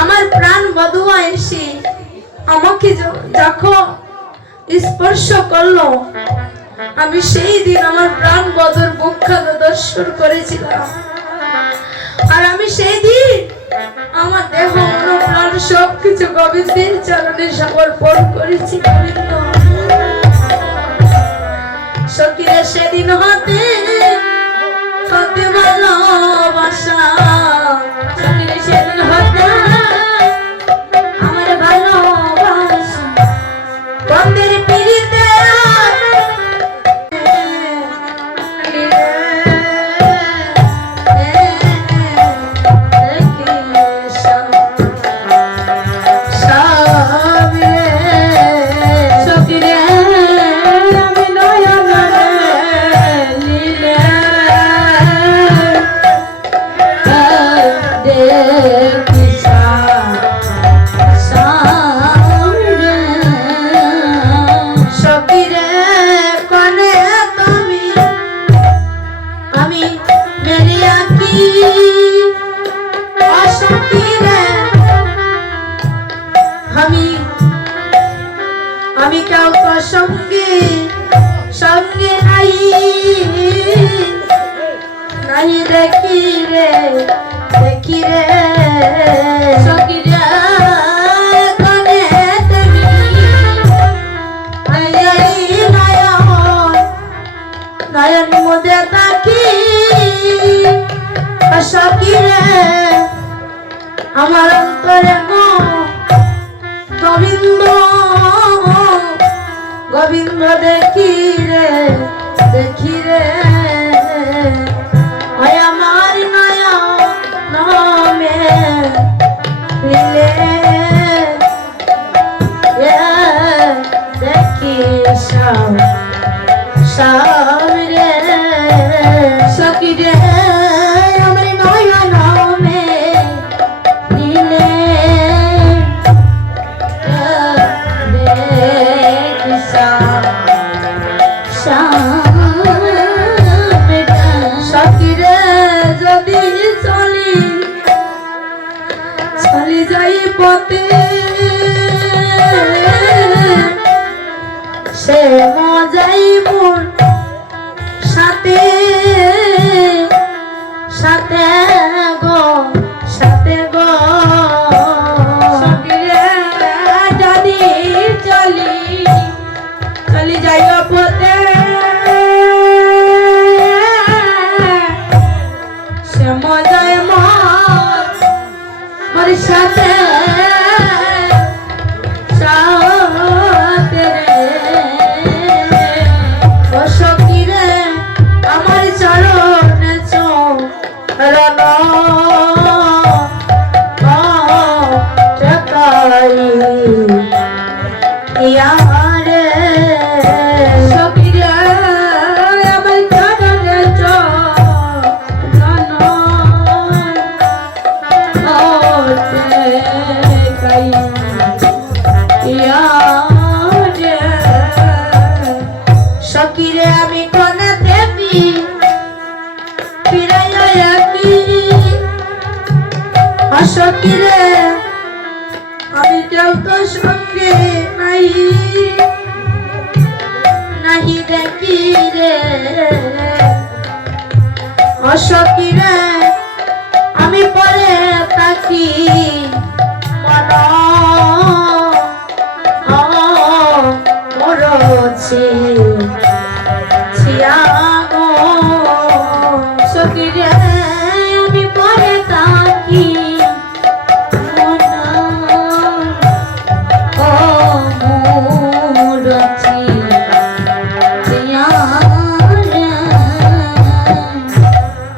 আমার প্রাণ বধুয়া এসে আমাকে যখন স্পর্শ করলো, আমি সেই দিন আমার প্রাণ বধুর বুকখানা দর্শন করেছিলাম। আর আমি সেই দিন আমার দেহ মন প্রাণ সবকিছু গোবিন্দের চরণে সমর্পণ করেছি। গোবিন্দ সখীরা সেদিন হতে হতে ভালোবাসা, সখীরা সেদিন হতে আমার ভালোবাসা বন্ধের পিড়িতে আমি কাউকে সঙ্গে সঙ্গে নাই নাই দেখি রে সখীরা কোনে তুমি নয়ন মধ্যে তাকি সখীরা আমার অন্তরে গোবিন্দ গোবিন্দ দেখি রে আমার নয়নে দেখি সামনে সখী রে আমার নয়নে সখীরে যদি চলি যাই পথে সে মজাই মোর সাথে সাথে গো সখীরে যদি চলি যাই পথে সে মজায় মোর সাথে সখীরে আমার চরণে চরণ ইয়ারে সখীরে আমার চরণে সখীরে আমি কোনে দেবী ফিরাইয়া কি সখীরে আমি কেউ তো সঙ্গে নাহি দেখি রে সখীরে আমি পরে তাকি মরছি সখীরে আমি পরে তাকি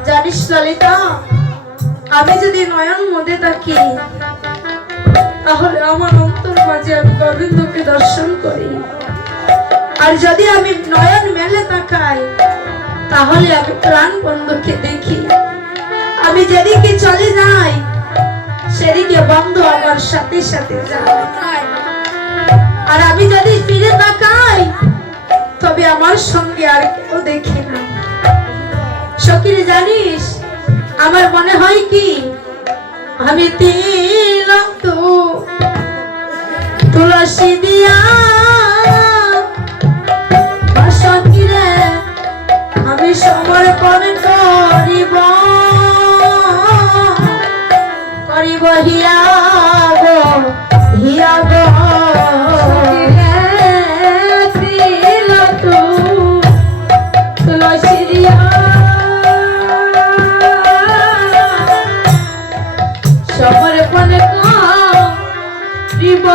জানিস ললিতা, আমি যদি নয়ন মধ্যে থাকি তাহলে আমার অন্তর মাঝে আমি গোবিন্দকে দর্শন করি, আর যদি আমি নয়ন মেলে তাকাই তাহলে আমি প্রাণ বন্ধুকে দেখি। আমি যেদিকে চলে যাই সেদিকে বন্ধু আমার সাথে সাথে যায়, আর আমি যদি ফিরে তাকাই তবে আমার সঙ্গে আর কেউ দেখি না। সখীর জানিস আমার মনে হয় কি আমি তিলক তুলসী দিয়া সখীরে আমি সমর্পণ করিব করিব হিয়া গো হিয়া গো তুলসী দিয়া সমর্পণ করিব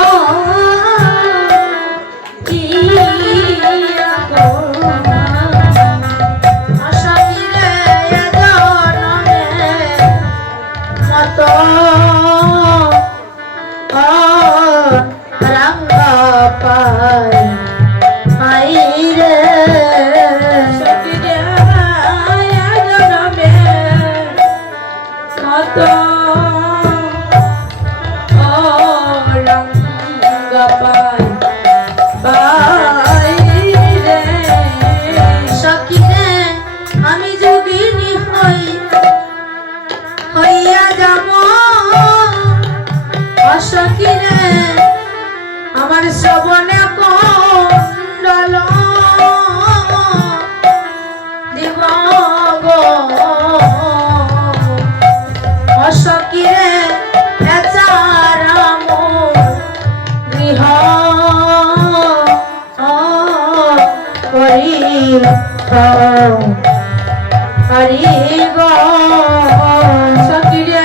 আমি যোগিনী হইয়া যাব অসখীরে আমার শ্রবণে কুণ্ডল দিব গো অসখীরে এচারাম গৃহ করি হরি গো সখীরে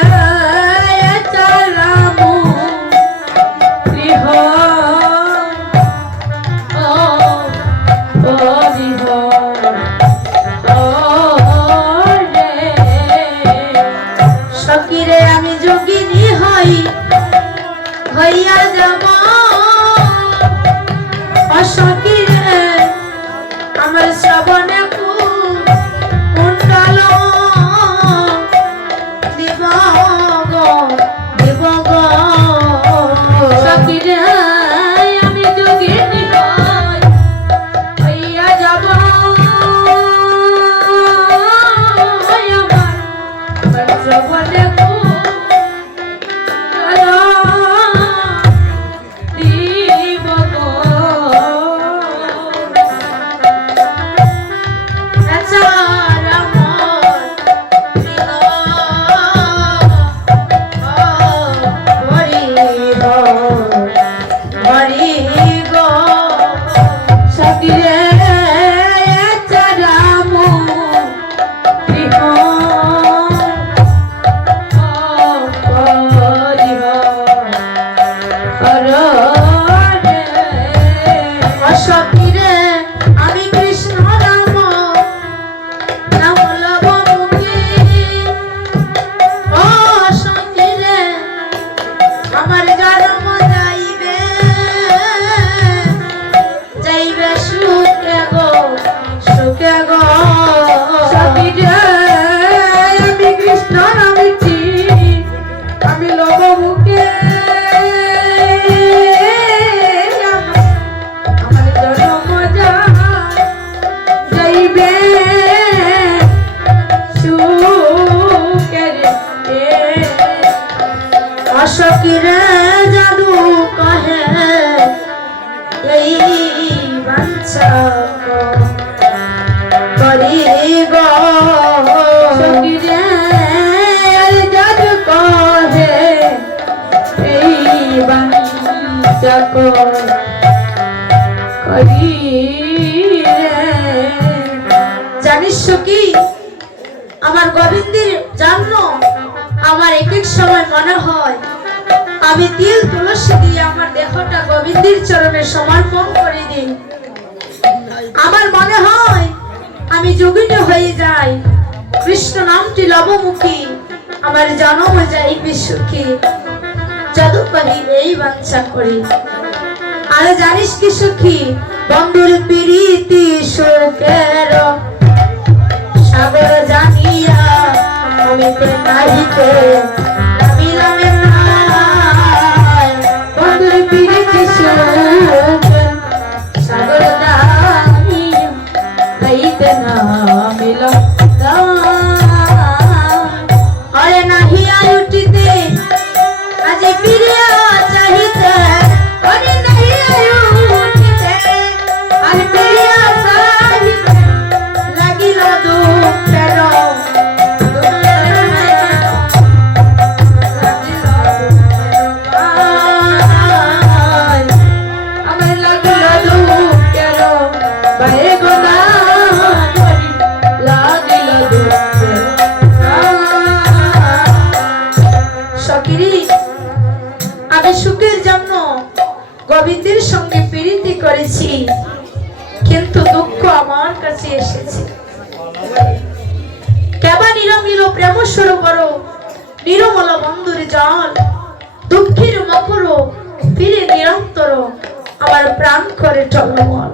চালাম গৃহ সখীরে আমি যোগিনী হইয়া যাব অসখীরে আমার শ্রবণে কুণ্ডল দিব গো সখীরে আমি যোগিনী হইয়া যাব আমার শ্রবণে দিব গো সখীরে জাদু কহে এই বাঞ্ছা করি গো সখীরে জাদু কহে এই বাঞ্ছা করি জানিস কি আমার গোবিন্দের জন্য আমার এক এক সময় মনে হয় আমি তিল তুলসী দিয়ে আমার দেহটা গোবিন্দের চরণে সমর্পণ করে দিই। আমার মনে হয় আমি যোগিনী হয়ে যাই, কৃষ্ণ নামটি লবমুখী, আমার জন্ম যাইবে সুখী, যদুপতি এই বাঞ্ছা করি। আর জানিস কি সখী, বন্ধুর প্রীতি সুখের সাগর জানিয়া অমিতে নাহিতে নামিলামে নাই, বন্ধুর প্রীতি সুখের সাগর জানিয়া নাহিতে নামিলাম আরে নাহিয়া উঠিতে আজি ফিরিয়া চাহিতে, আরে নাহিয়া সখিরি, আমি সুখের জন্য গোবিন্দের সঙ্গে প্রীতি করেছি, কিন্তু দুঃখ আমার কাছে এসেছে। কেবা নিরমিল প্রেম সরোবর, নিরমল বন্ধুর জল, দুঃখের মকর ফিরে নিরন্তর, আমার প্রাণ করে টলমল।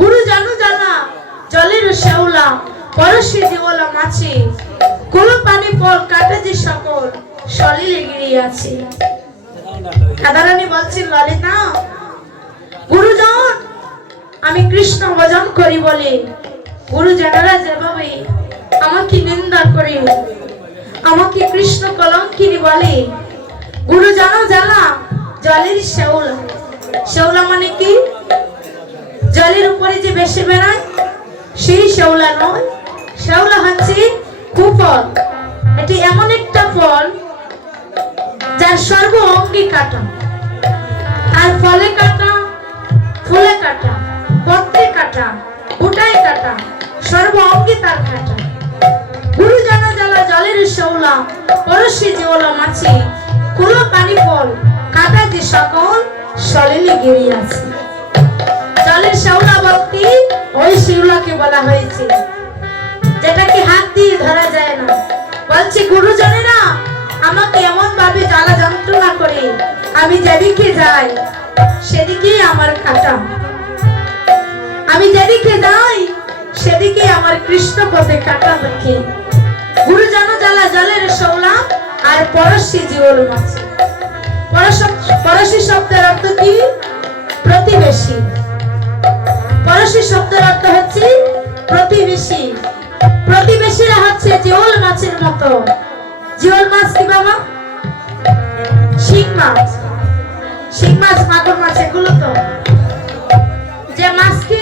গুরু জানু জানা জলের শেওলা, পরশে জীবলা মাছি, কুলো পানি ফল কাটা যে সকল সলিলে গিরিয়াছে। রাধারানী বলছেন, ললিতা গুরুজন আমি কৃষ্ণ ভজন করি বলে গুরুজনেরা যেভাবে আমাকে নিন্দা করে, আমাকে কৃষ্ণ কলঙ্কিনী বলে, গুরু জানো জানা জলের শেওলা। শেওলা মানে কি? জলের উপরে যে বেশি বেড়ায় সেই শেওলা নয়, শেওলা হচ্ছে কুফল। এটি এমন একটা ফল যার সর্ব অঙ্গে কাটা, আর ফলে কাটা, ফুলে কাটা, পত্রে কাটা, গোটায় কাটা, সর্ব অঙ্গে তার কাটা। গুরু জানা জ্বালা জলের শেওলা, পরশে জীবলা মাছি, কুলো পানি ফল কাটা যে সকল সলিলে গিরিয়াছে। জলের শেওলা ভক্তি ওই শিউলাকে বলা হয়েছে, যেটাকে হাত দিয়ে ধরা যায় না। বলছে গুরুজনেরা আমাকে এমন ভাবে জ্বালা যন্ত্রণা করে, আমি যেদিকে যাই সেদিকেই আমার কাটা, আমি যেদিকে যাই সেদিকে আমার কৃষ্ণ পথে কাটা দেখে। গুরু জানো জ্বালা জলের শেওলা আর পরশী জীবল মাছি। পরশী শব্দের অর্থ কি? প্রতিবেশী। পরশী শব্দের অর্থ হচ্ছে প্রতিবেশী। প্রতিবেশীরা হচ্ছে জিওল মাছের মতো। জিওল মাছ কি বাবা? শিং মাছ, শিং মাছ, মাগুর মাছ, এগুলো তো যে মাছকে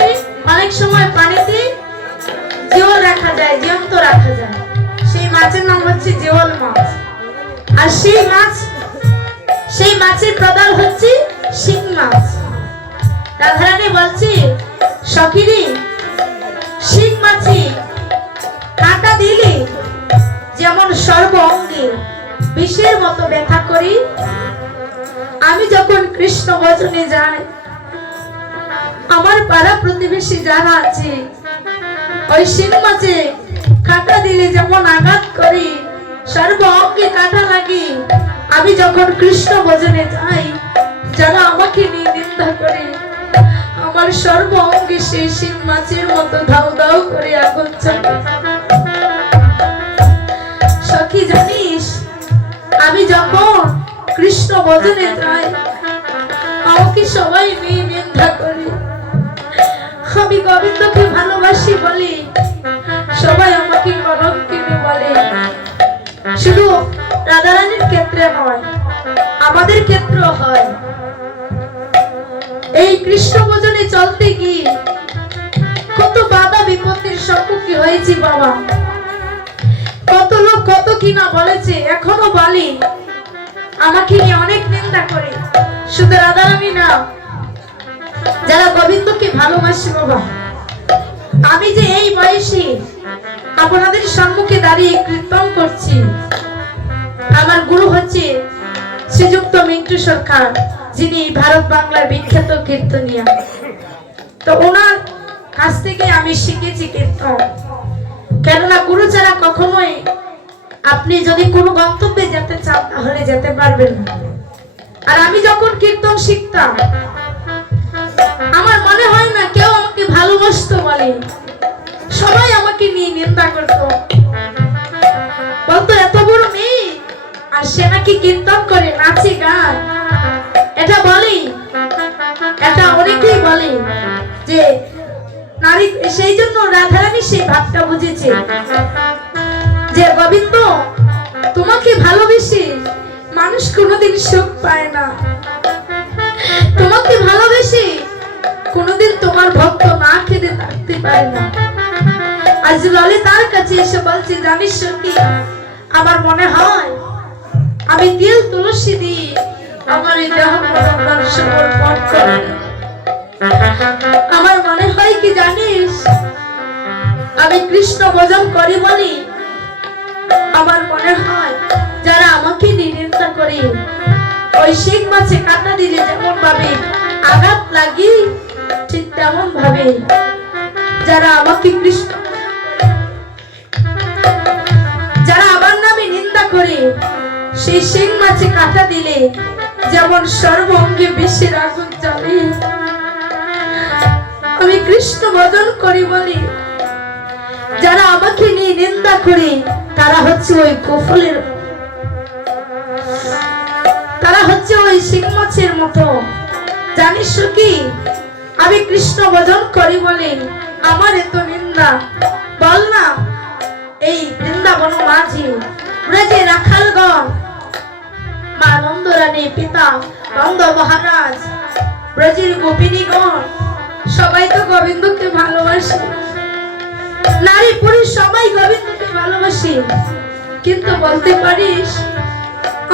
অনেক সময় পানিতে জিওল রাখা যায়, জীবন্ত রাখা যায়, সেই মাছের নাম হচ্ছে জিওল মাছ। আর সেই মাছের প্রদান হচ্ছে শিং মাছ। রাধারানী বলছি, সখিরি শিং মাছি কাঁটা দিলে যেমন সর্ব অঙ্গে বিষের মতো ব্যথা করি, আমি যখন কৃষ্ণ ভজনে যাই, আমার পাড়া প্রতিবেশী যারা আছে ওই শিং মাছে কাঁটা দিলে যেমন আঘাত করি, সর্ব অঙ্গে কাঁটা লাগে, আমি যখন কৃষ্ণ ভজনে যাই যারা আমাকে নিয়ে নিন্দা করে, আমার সর্ব অঙ্গে সেই শিং মাছের মতো ধাউ ধাউ করে আগুন চলে। সখী জানিস, আমি যখন কৃষ্ণ ভজনে যাই আমাকে সবাই নিয়ে নিন্দা করে, আমি গোবিন্দকে ভালোবাসি বলি সবাই আমাকে কলঙ্কিনী বলে। শুধু রাধারানীর ক্ষেত্রে নয়, আমাদের ক্ষেত্রেও হয়। এই কৃষ্ণ ভজনে চলতে গিয়ে কত বাধা বিপত্তির সম্মুখীন হয়েছি বাবা। কত লোক কত কিনা বলেছে, এখনো বলি, আমাকে নিয়ে অনেক নিন্দা করে। শুধু রাধারানী না, যারা গোবিন্দকে ভালোবাসে বাবা, আমি যে এই বয়সে আপনাদের সম্মুখে দাঁড়িয়ে কীর্তন করছি, আমার গুরু হচ্ছে শ্রীযুক্ত মিন্টু সরকার, যিনি ভারত বাংলার বিখ্যাত কীর্তনিয়া। তো ওনার কাছ থেকে আমি শিখেছি কীর্তন। কেননা গুরু ছাড়া কখনোই আপনি যদি কোনো গন্তব্যে যেতে চান তাহলে যেতে পারবেন না। আর আমি যখন কীর্তন শিখতাম, আমার মনে হয় না কেউ আমাকে ভালোবাসতো বলে, সবাই আমাকে নিয়ে নিন্দা করতো, বলতো এত বড় মেয়ে আর সে নাকি কীর্তন করে, নাচে, গান। এটা বলি, এটা অনেকেই বলে যে নারী। সেই জন্য রাধারানী সেই ভাবটা বুঝেছে যে গোবিন্দ তোমাকে ভালোবেসে মানুষ কোনোদিন সুখ পায় না, তোমাকে ভালোবেসে কোনোদিন তোমার ভক্ত না খেতে থাকতে পারে না। আজ ললিতার কাছে এসে বলছি, জানিস কি, আমার মনে হয় আমি তিল তুলসী দিয়ে আমার এই দেহ সমর্পণ করে। আমার মনে হয় কি জানিস, আমি কৃষ্ণ ভজন করি বলি আমার মনে হয় যারা আমাকে নিন্দা করে ওই শিং মাছে কাঁটা দিলে যেমন ভাবে আঘাত লাগি, ঠিক তেমন ভাবে যারা আমাকে কৃষ্ণ, যারা আমার নামে নিন্দা করে সেই শিং মাছে কাঁটা দিলে যেমন সর্বঙ্গে বিষের আগুন জ্বলে, আমি কৃষ্ণ ভজন করি বলি যারা আমাকে নিয়ে নিন্দা করে তারা হচ্ছে ওই কুফলের, তারা হচ্ছে ওই শিং মাছের মতো। জানিস কি আমি কৃষ্ণ ভজন করি বলে আমার এত নিন্দা? বল না, এই বৃন্দাবন মাঝি ব্রজে রাখালগণ, মা নন্দরানী, পিতা নন্দ মহারাজ, ব্রজের গোপিনীগণ সবাই তো গোবিন্দকে ভালোবাসে, নারী পুরুষ সবাই গোবিন্দকে ভালোবাসে, কিন্তু বলতে পারিস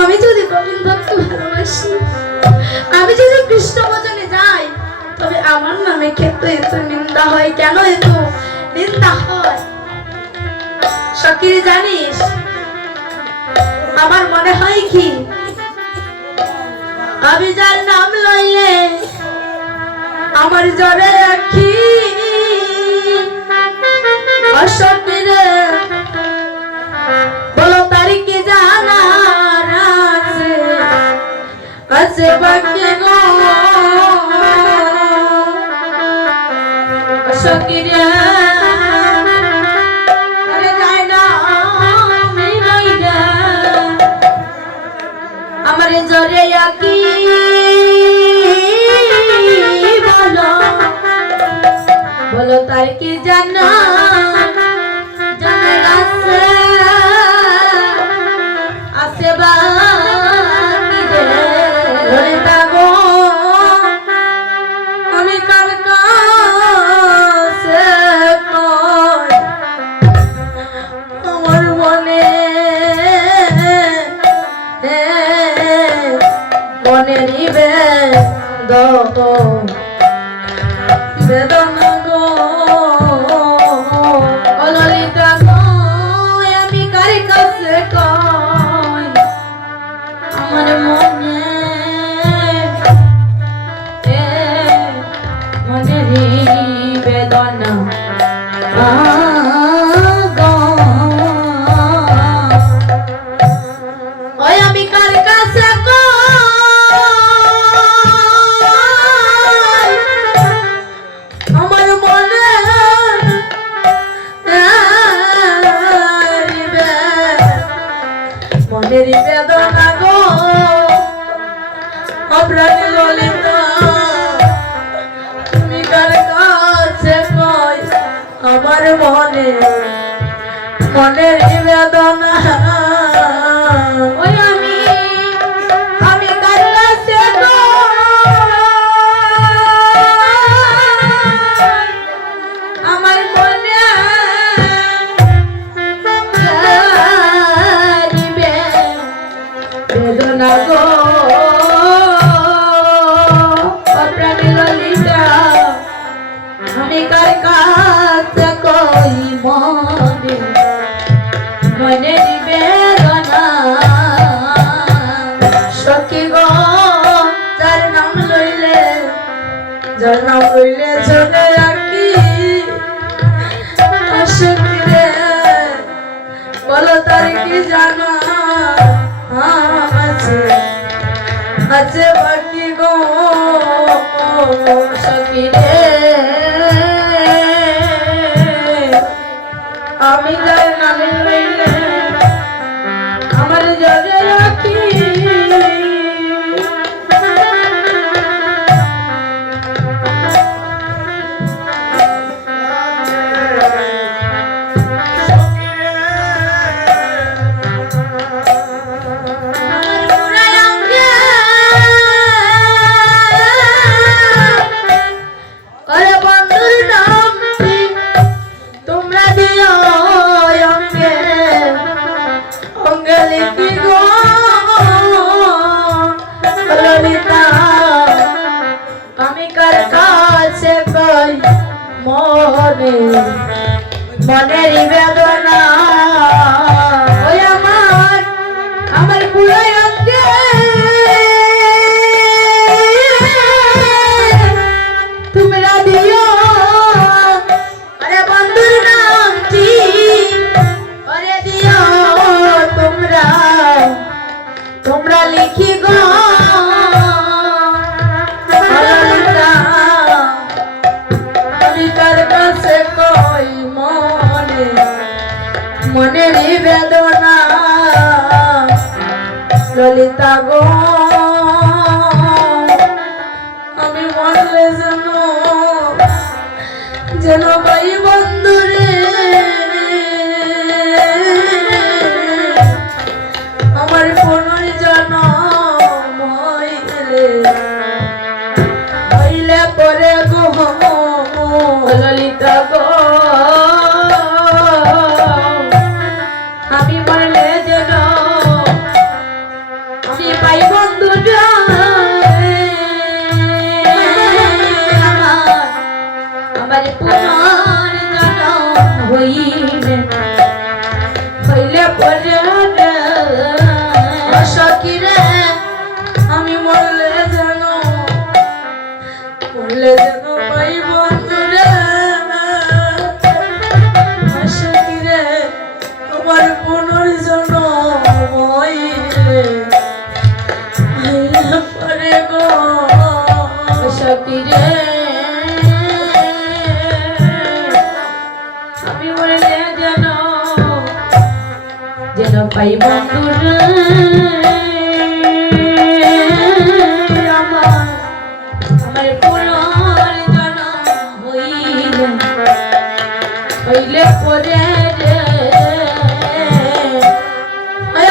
আমি যদি গোবিন্দকে ভালোবাসি, আমি যদি কৃষ্ণ ভজনে যাই, তবে আমার নামে ক্ষেত্রে এত নিন্দা হয় কেন? এত নিন্দা হয় সকিরে জানিস? আমার মনে হয় কি আমি যার নাম লইলে আমার জ্বরে রাখি অসকিরে, বলো তার কি জানার আছে, আছে বাকি গো অসকিরে, আমার জ্বরে আকি বলো, বলো তার কি জানা জানার আছে, আছে বাকি রে গো, আমি কার কাছে কই আমার মনে মনেরই বেদনা গো ললিতা গো, আমি কার কাছে কই আমার মনে মনেরই বেদনা গো, ওই আমি কার কাছে মনের বেদনা গো অপ্রাণ ললিতা, তুমি কার কাছে কই আমার মনে মনের বেদনা, ওই আমি কার কাছে আমার মনে বেদনা গো অপ্রাণ ললিতা, আমি কার কাছে কই মনে মনের বেদনা, সখী গো যার নাম লইলে চলে রাখি সখী রে, বলো তার কি জানা আছে, আছে বাকি গো সখী রে, আমি যার নামে লইলে আমার জ্বরে রাখি মনে মনের বেদনা, ওই আমার তোমরা দিও আরে বন্ধুর নামটি ওরে দিও তোমরা তোমরা লিখি গো আমি কার কাছে কই মনের বেদনা ললিতা গো আমি মরলে যেন ভাই বন্ধুরে আমার পুনর্জন্ম হইলে পরে গো ললিতা গো আমি মরলে যেন আমি পাই বন্ধুরা আমার পুনর্জন্ম হইলে পরে সখীরে আমি মরলে যেন পাই বন্ধুরা সখীরে আমার পুনর্জন্ম পরে গো সখীরে আমি মরলে যেন পাই বন্ধুরা আমার পুনর্জন্ম হইলে পরে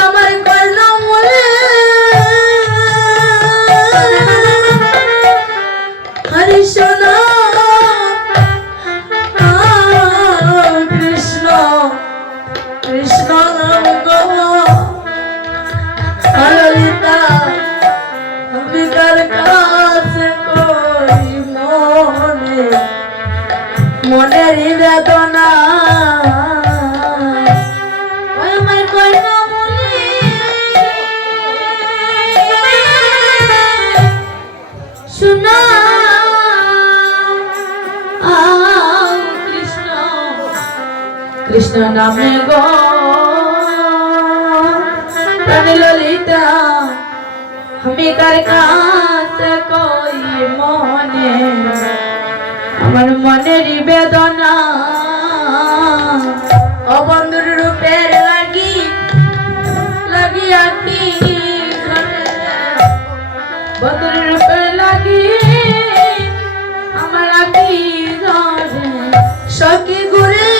আমার কর্ণমূলে হরিশন কৃষ্ণ কৃষ্ণ ললিতা আমি কার কাছে কই মনের বেদনা আমার কর্ণমূলে শুনো কৃষ্ণ কৃষ্ণ নামে গো ললিতা আমি কার কাছে কই আমার মনের বেদনা অবন্ধুর রূপের লাগিয়া কি বন্ধুর রূপে লাগি আমার আকি সখী ঘুরে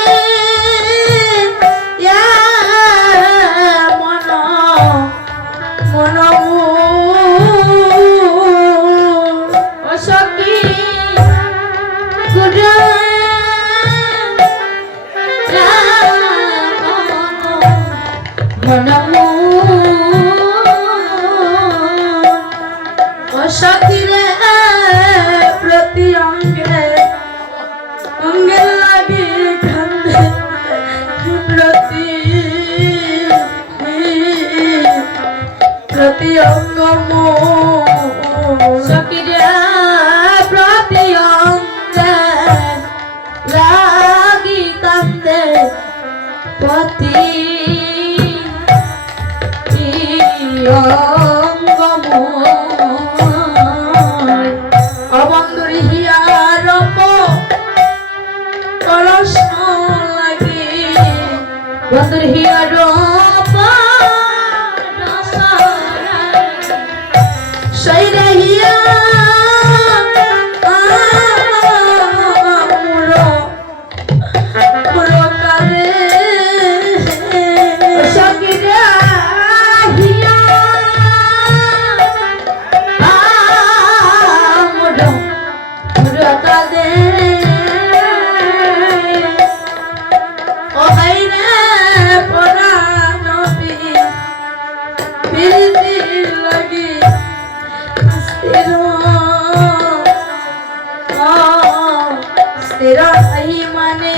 সখীরে প্রতি অঙ্গে অঙ্গে লাগি কান্দে প্রতি অঙ্গ সখীরে প্রতি অঙ্গে লাগি কান্দে প্রতি অবন্ধুর হিয়ার কলস লাগি বন্ধুর হিয়ার শৈরে হিয়া तेरा ही माने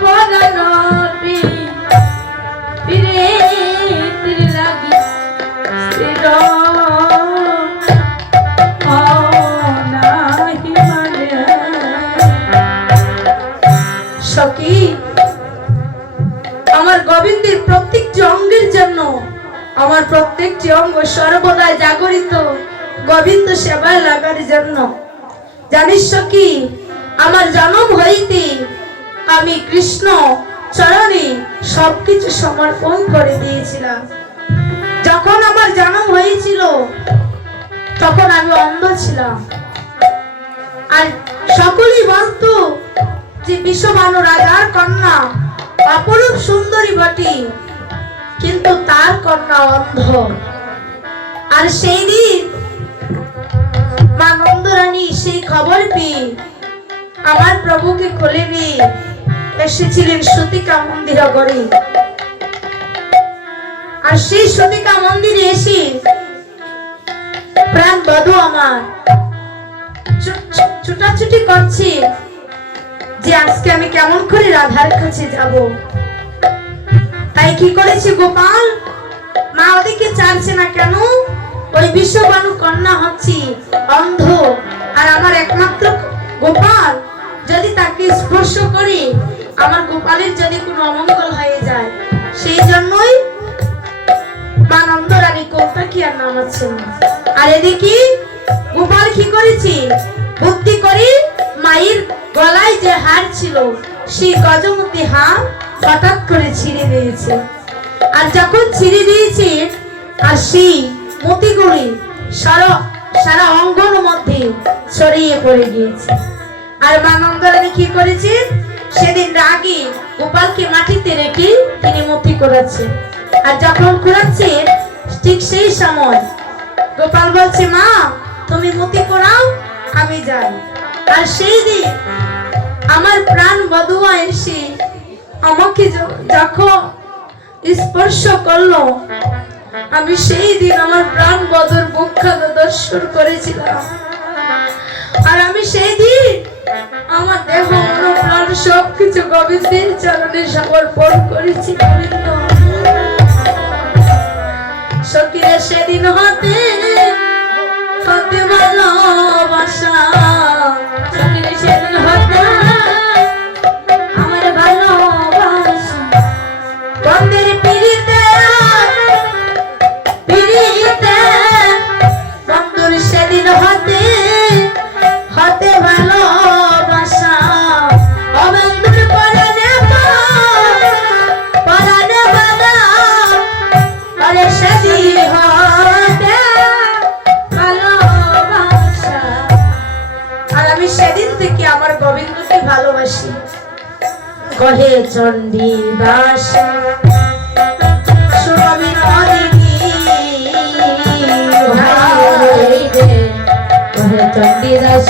परानो पी फिरे আমার প্রত্যেকটি অঙ্গ সর্বদাই জাগরিত গোবিন্দ সেবায় লাগার জন্য। জানিস কি, আমার জন্ম হইতে আমি কৃষ্ণ চরণে সবকিছু সমর্পণ করে দিয়েছিলাম। যখন আমার জন্ম হয়েছিল তখন আমি অন্ধ ছিলাম, আর সকলেই বলতো যে বিশ্বভানু রাজার কন্যা অপরূপ সুন্দরী বটে, কিন্তু তার কন্যা অন্ধ। আর সেই দিন মা নন্দরানী সেই খবর পেয়ে আমার প্রভুকে কোলে নিয়ে এসেছিলেন সতিকা মন্দির গড়ে। আর সেই সতিকা মন্দিরে এসে প্রাণ বধূ আমার ছুটাছুটি করছে যে আজকে আমি কেমন করে রাধার কাছে যাব। তাই কি করেছে গোপাল, মা ওদিকে চাইছে না কেন, ওই বিশ্ববানু কন্যা হচ্ছে অন্ধ, আর আমার একমাত্র গোপাল, যদি তাকে স্পর্শ করি আমার গোপালের যদি কোনো অমঙ্গল হয়ে যায়, সেই জন্যই মা নন্দরানী কোনটা কি আর নামাচ্ছেন। আর এদিকে গোপাল কি করেছে, বুদ্ধি করে মায়ের গলায় যে হার ছিল সেই গজমতি হার হঠাৎ করে ছিঁড়ে দিয়েছে। আর যখন ছিঁড়ে দিয়েছে আর সেই মতিগুলি সারা অঙ্গর মধ্যে ছড়িয়ে পড়ে গিয়েছে। আর মা নন্দরানী কি করেছে, সেদিন রাগে গোপালকে মাটিতে রেখে তিনি মতি করাচ্ছে। আর যখন করাচ্ছে ঠিক সেই সময় গোপাল বলছে, মা তুমি মতি করাও, আমি যাই। আর সেই দিন আমার প্রাণ বধূয়া এসে আমাকে যখন স্পর্শ করলো, আমি সেই দিন আমার প্রাণ বধূর মুখখানা দর্শন করেছিলাম। আর আমি সেই দিন আমার দেহ প্রাণ সবকিছু গোবিন্দের চরণে সমর্পণ করেছি। গোবিন্দ সখীরা সেদিন হতে হতে ভালোবাসা, সখীরা সেদিন হতে আমার ভালোবাসা, বন্ধের পিড়িতে পিড়িতে বন্ধুর সেদিন হতে হতে ভালোবাসা, অবন্ধুর পরানে পরানে বাধা, আরে সেদিন হতে ভালোবাসা। আর আমি সেদিন থেকে আমার গোবিন্দকে ভালোবাসি। কহে চণ্ডী দাস সুরবি নদিনী, কহে চণ্ডী দাস